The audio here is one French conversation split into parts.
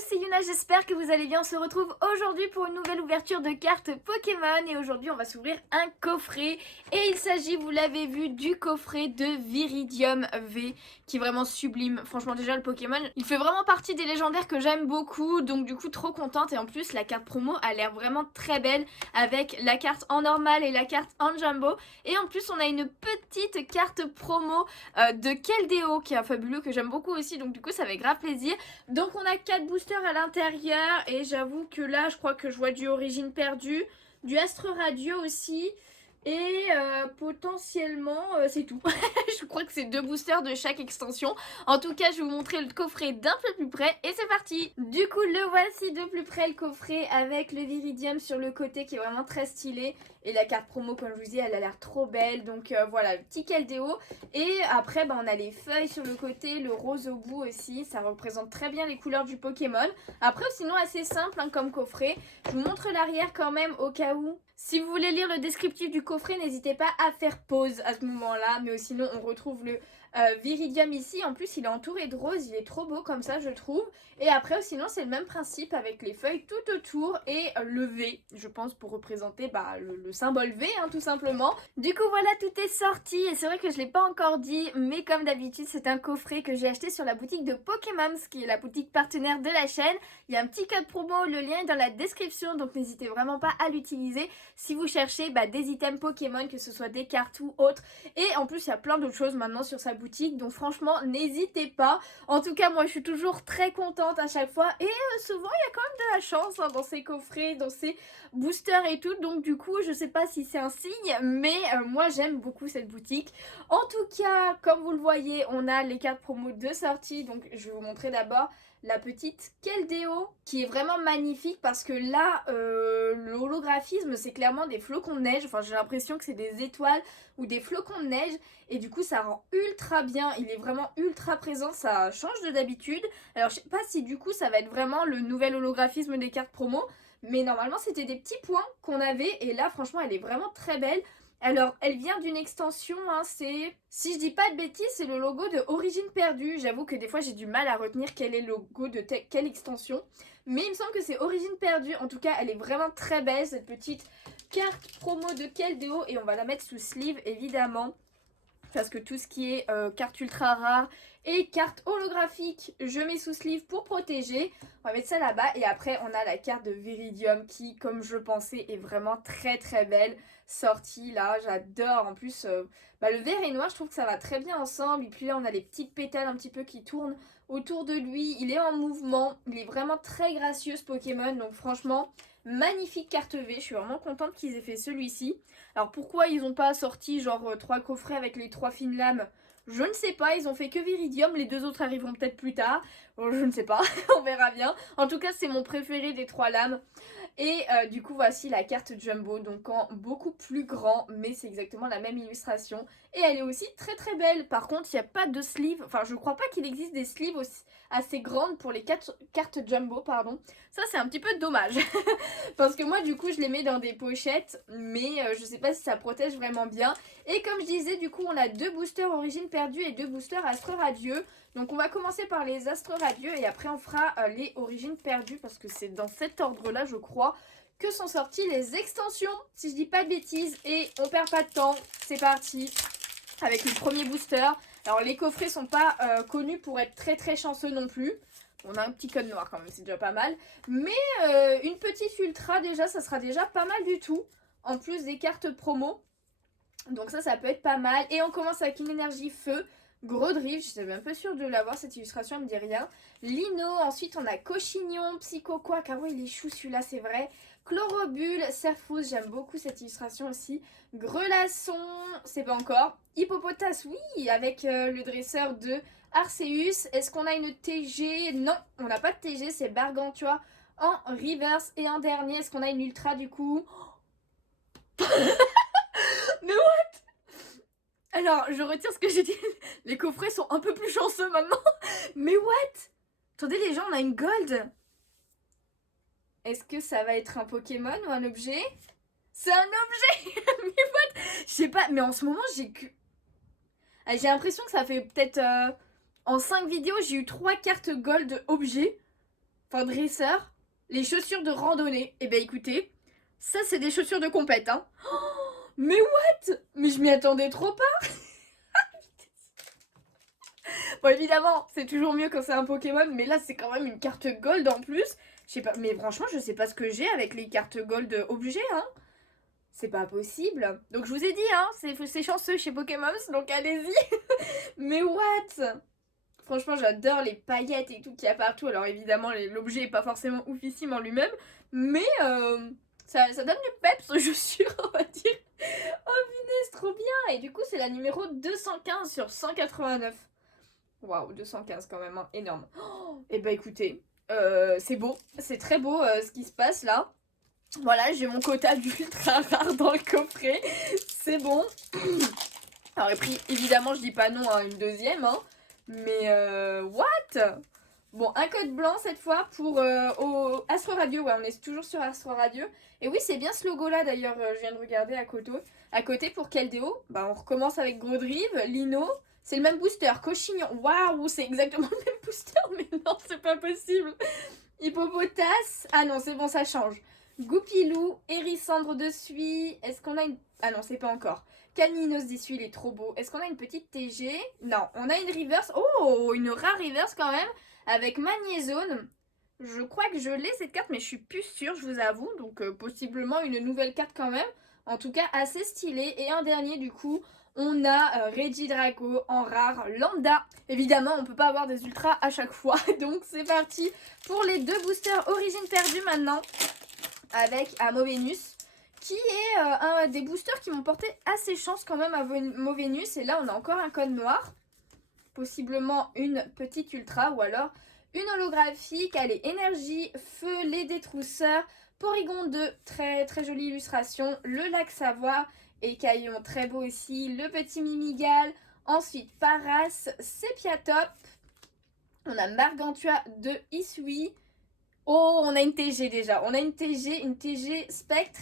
tous, c'est Yuna, j'espère que vous allez bien. On se retrouve aujourd'hui pour une nouvelle ouverture de cartes Pokémon et aujourd'hui on va s'ouvrir un coffret et il s'agit, vous l'avez vu, du coffret de Viridium V qui est vraiment sublime. Franchement déjà le Pokémon, il fait vraiment partie des légendaires que j'aime beaucoup, donc du coup trop contente. Et en plus la carte promo a l'air vraiment très belle avec la carte en normal et la carte en jumbo. Et en plus on a une petite carte promo de Keldeo qui est un fabuleux que j'aime beaucoup aussi, donc du coup ça fait grave plaisir. Donc on a 4 boosters à l'intérieur et j'avoue que là je crois que je vois du Origine Perdue, du Astre Radieux aussi et potentiellement c'est tout. Je crois que c'est 2 boosters de chaque extension. En tout cas je vais vous montrer le coffret d'un peu plus près et c'est parti. Du coup le voici de plus près, le coffret avec le Viridium sur le côté qui est vraiment très stylé. Et la carte promo, comme je vous dis, elle a l'air trop belle. Donc voilà, le petit Keldeo. Et après, on a les feuilles sur le côté, le rose au bout aussi. Ça représente très bien les couleurs du Pokémon. Après, sinon, assez simple comme coffret. Je vous montre l'arrière quand même au cas où. Si vous voulez lire le descriptif du coffret, n'hésitez pas à faire pause à ce moment-là. Mais sinon, on retrouve le Viridium ici. En plus, il est entouré de rose. Il est trop beau comme ça, je trouve. Et après, sinon, c'est le même principe avec les feuilles tout autour et le V, je pense, pour représenter le symbole V, tout simplement. Du coup, voilà, tout est sorti. Et c'est vrai que je ne l'ai pas encore dit, mais comme d'habitude, c'est un coffret que j'ai acheté sur la boutique de Pokémon, qui est la boutique partenaire de la chaîne. Il y a un petit code promo, le lien est dans la description, donc n'hésitez vraiment pas à l'utiliser si vous cherchez des items Pokémon, que ce soit des cartes ou autres. Et en plus, il y a plein d'autres choses maintenant sur sa boutique, donc franchement, n'hésitez pas. En tout cas, moi, je suis toujours très contente à chaque fois. Et souvent, il y a quand même de la chance dans ces coffrets, dans ces boosters et tout. Donc du coup, je sais pas si c'est un signe, mais moi, j'aime beaucoup cette boutique. En tout cas, comme vous le voyez, on a les cartes promo de sortie. Donc je vais vous montrer d'abord la petite Keldeo qui est vraiment magnifique parce que là le holographisme c'est clairement des flocons de neige, enfin j'ai l'impression que c'est des étoiles ou des flocons de neige et du coup ça rend ultra bien, il est vraiment ultra présent, ça change de d'habitude. Alors je sais pas si du coup ça va être vraiment le nouvel holographisme des cartes promo, mais normalement c'était des petits points qu'on avait et là franchement elle est vraiment très belle. Alors, elle vient d'une extension, c'est... Si je dis pas de bêtises, c'est le logo de Origine Perdue. J'avoue que des fois, j'ai du mal à retenir quel est le logo de quelle extension. Mais il me semble que c'est Origine Perdue. En tout cas, elle est vraiment très belle, cette petite carte promo de Keldeo. Et on va la mettre sous sleeve, évidemment. Parce que tout ce qui est carte ultra rare et carte holographique, je mets sous sleeve pour protéger. On va mettre ça là-bas. Et après, on a la carte de Viridium qui, comme je pensais, est vraiment très très belle. Sortie là, j'adore. En plus, le vert et noir, je trouve que ça va très bien ensemble. Et puis là, on a les petites pétales un petit peu qui tournent autour de lui. Il est en mouvement. Il est vraiment très gracieux ce Pokémon. Donc franchement, magnifique carte V. Je suis vraiment contente qu'ils aient fait celui-ci. Alors pourquoi ils n'ont pas sorti genre 3 coffrets avec les 3 fines lames? Je ne sais pas, ils ont fait que Viridium, les 2 autres arriveront peut-être plus tard. Bon, je ne sais pas, on verra bien. En tout cas, c'est mon préféré des 3 lames. Et du coup, voici la carte Jumbo, donc en beaucoup plus grand, mais c'est exactement la même illustration. Et elle est aussi très très belle. Par contre, il n'y a pas de sleeve, enfin je crois pas qu'il existe des sleeves aussi, assez grandes pour les cartes Jumbo, pardon. Ça, c'est un petit peu dommage. Parce que moi, du coup, je les mets dans des pochettes, mais je sais pas si ça protège vraiment bien. Et comme je disais, du coup, on a 2 boosters Origine Perdue et 2 boosters Astre Radieux. Donc on va commencer par les Astres Radieux et après on fera les Origines Perdues parce que c'est dans cet ordre-là, je crois, que sont sorties les extensions, si je dis pas de bêtises. Et on perd pas de temps, c'est parti avec le premier booster. Alors les coffrets sont pas connus pour être très très chanceux non plus. On a un petit code noir quand même, c'est déjà pas mal. Mais une petite ultra déjà, ça sera déjà pas mal du tout. En plus des cartes promo. Donc ça peut être pas mal. Et on commence avec une énergie feu. Gros drift, je suis même pas sûre de l'avoir, cette illustration elle me dit rien. Lino, ensuite on a Cochignon, Psycho quoi, car oui il est chou celui-là c'est vrai. Chlorobule, Serfous, j'aime beaucoup cette illustration aussi. Grelasson, c'est pas encore. Hippopotas, oui, avec le dresseur de Arceus. Est-ce qu'on a une TG? Non, on n'a pas de TG, c'est Gargantua en reverse. Et en dernier, est-ce qu'on a une ultra du coup? Mais what? Alors, je retire ce que j'ai dit. Les coffrets sont un peu plus chanceux maintenant. Mais what? Attendez les gens, on a une gold. Est-ce que ça va être un Pokémon ou un objet? C'est un objet. Mais what? Je sais pas, mais en ce moment j'ai que... J'ai l'impression que ça fait peut-être... en 5 vidéos, j'ai eu 3 cartes gold objets. enfin dresseur, les chaussures de randonnée. Et ben écoutez, ça c'est des chaussures de compète, hein. Oh, mais what? Mais je m'y attendais trop pas. Bon évidemment, c'est toujours mieux quand c'est un Pokémon, mais là c'est quand même une carte gold en plus. Je sais pas, mais franchement je sais pas ce que j'ai avec les cartes gold objets, hein. C'est pas possible. Donc je vous ai dit, hein, c'est chanceux chez Pokémon, donc allez-y. Mais what? Franchement, j'adore les paillettes et tout qu'il y a partout. Alors évidemment, l'objet est pas forcément oufissime en lui-même, mais ça donne du peps aux chaussures, on va dire. Oh punaise, trop bien. Et du coup, c'est la numéro 215 sur 189. Waouh, 215 quand même, hein, énorme. Oh, et bah écoutez, c'est beau, c'est très beau ce qui se passe là. Voilà, j'ai mon quota d'ultra rare dans le coffret, c'est bon. Alors, évidemment, je dis pas non à une deuxième, hein. Mais what? Bon, un code blanc cette fois pour au Astro Radio. Ouais, on est toujours sur Astro Radio. Et oui, c'est bien ce logo-là d'ailleurs. Je viens de regarder à côté. À côté pour Keldeo, bah, on recommence avec Grodrive, Lino. C'est le même booster, Cochignon. Waouh, c'est exactement le même booster. Mais non, c'est pas possible. Hippopotas. Ah non, c'est bon, ça change. Goupilou, Hérissandre de Suie. Est-ce qu'on a une... Ah non, c'est pas encore. Caninos d'Issue, il est trop beau. Est-ce qu'on a une petite TG? Non, on a une reverse. Oh, une rare reverse quand même. Avec Magnézone. Je crois que je l'ai cette carte, mais je suis plus sûre, je vous avoue. Donc possiblement une nouvelle carte quand même. En tout cas, assez stylée. Et un dernier du coup, on a Regidrago en rare lambda. Évidemment, on peut pas avoir des ultras à chaque fois. Donc c'est parti pour les deux boosters Origine perdue maintenant. Avec Amovenus, qui est un des boosters qui m'ont porté assez chance quand même à Movenus. Et là, on a encore un code noir. Possiblement une petite ultra ou alors une holographique. Allez, énergie, feu, les détrousseurs, Porygon 2, très très jolie illustration. Le lac Savoie, écaillon très beau aussi. Le petit Mimigal. Ensuite, Paras, Sepiatop. On a Margantua de Isui. Oh, on a une TG déjà. On a une TG Spectre.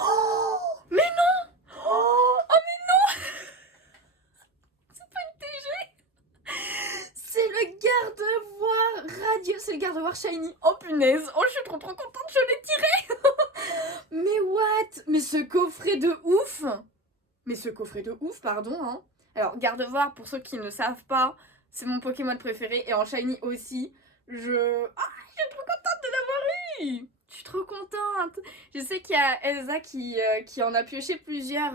Oh, mais non! Oh, mais non! C'est pas une TG! C'est le garde-voix radieux. C'est le garde-voix shiny. Oh punaise! Oh, je suis trop contente, je l'ai tiré! Mais what? Mais ce coffret de ouf! Mais ce coffret de ouf, pardon, hein. Alors, garde-voix, pour ceux qui ne savent pas, c'est mon Pokémon préféré. Et en shiny aussi. Ah, je suis trop contente de l'avoir eu! Je suis trop contente! Je sais qu'il y a Elsa qui en a pioché plusieurs.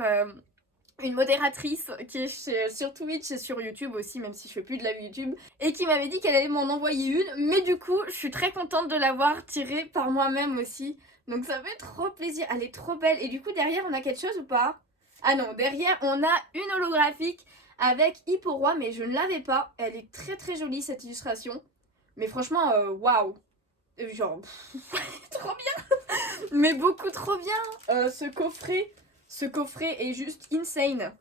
Une modératrice qui est sur Twitch et sur YouTube aussi, même si je fais plus de la YouTube, et qui m'avait dit qu'elle allait m'en envoyer une. Mais du coup, je suis très contente de l'avoir tirée par moi-même aussi. Donc ça fait trop plaisir. Elle est trop belle. Et du coup, derrière, on a quelque chose ou pas? Ah non, derrière, on a une holographique avec Hipporoi, mais je ne l'avais pas. Elle est très très jolie cette illustration. Mais franchement, waouh! Genre, trop bien! Mais beaucoup trop bien! Ce coffret est juste insane.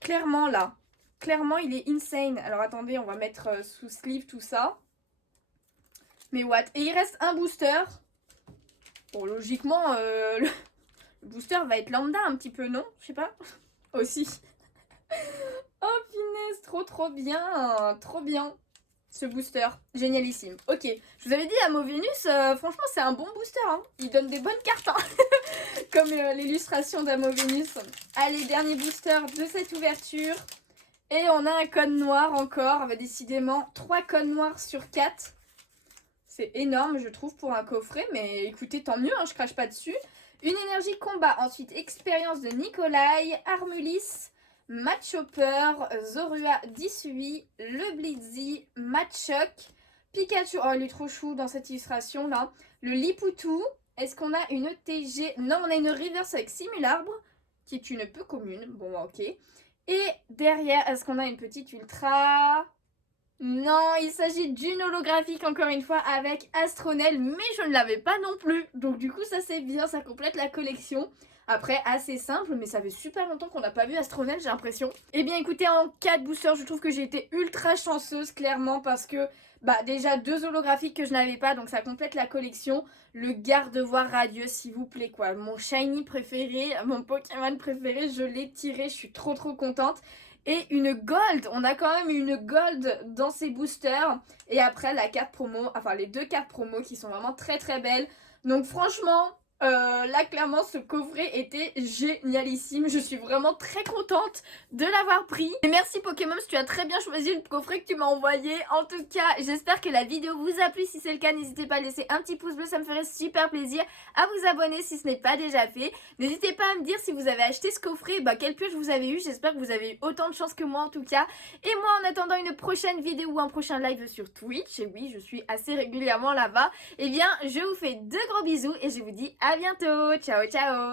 Clairement là. Clairement, il est insane. Alors attendez, on va mettre sous sleeve tout ça. Mais what? Et il reste un booster. Bon, logiquement, le booster va être lambda un petit peu, non? Je sais pas. Aussi. Oh punaise, trop bien. Trop bien. Ce booster, génialissime. Ok, je vous avais dit, Amovenus, franchement, c'est un bon booster. Hein. Il donne des bonnes cartes, hein. Comme l'illustration d'Amovenus. Allez, dernier booster de cette ouverture. Et on a un code noir encore. Décidément, 3 codes noirs sur 4. C'est énorme, je trouve, pour un coffret. Mais écoutez, tant mieux, hein, je crache pas dessus. Une énergie combat. Ensuite, expérience de Nikolai, Armulis, Matchopper, Zorua d'Issui, le Blitzy, Matchok, Pikachu. Oh, il est trop chou dans cette illustration là. Le Lipoutou. Est-ce qu'on a une TG? Non, on a une reverse avec Simularbre, qui est une peu commune. Bon, ok. Et derrière, est-ce qu'on a une petite ultra? Non, il s'agit d'une holographique encore une fois avec Astronel, mais je ne l'avais pas non plus. Donc du coup, ça c'est bien, ça complète la collection. Après, assez simple, mais ça fait super longtemps qu'on n'a pas vu Astronel, j'ai l'impression. Eh bien écoutez, en 4 boosters, je trouve que j'ai été ultra chanceuse, clairement, parce que déjà 2 holographiques que je n'avais pas, donc ça complète la collection. Le garde-voix radieux, s'il vous plaît, quoi. Mon shiny préféré, mon Pokémon préféré, je l'ai tiré, je suis trop contente. et une gold. On a quand même une gold dans ces boosters. Et après la carte promo, enfin les 2 cartes promo qui sont vraiment très très belles. Donc franchement, là clairement ce coffret était génialissime. Je suis vraiment très contente de l'avoir pris. Et merci Pokémon, tu as très bien choisi le coffret que tu m'as envoyé. En tout cas, j'espère que la vidéo vous a plu. Si c'est le cas, n'hésitez pas à laisser un petit pouce bleu, ça me ferait super plaisir. À vous abonner si ce n'est pas déjà fait. N'hésitez pas à me dire si vous avez acheté ce coffret, quelle pioche vous avez eu. J'espère que vous avez eu autant de chance que moi en tout cas. Et moi, en attendant une prochaine vidéo ou un prochain live sur Twitch, et oui, je suis assez régulièrement là-bas, eh bien, je vous fais de gros bisous et je vous dis à bientôt. Ciao, ciao!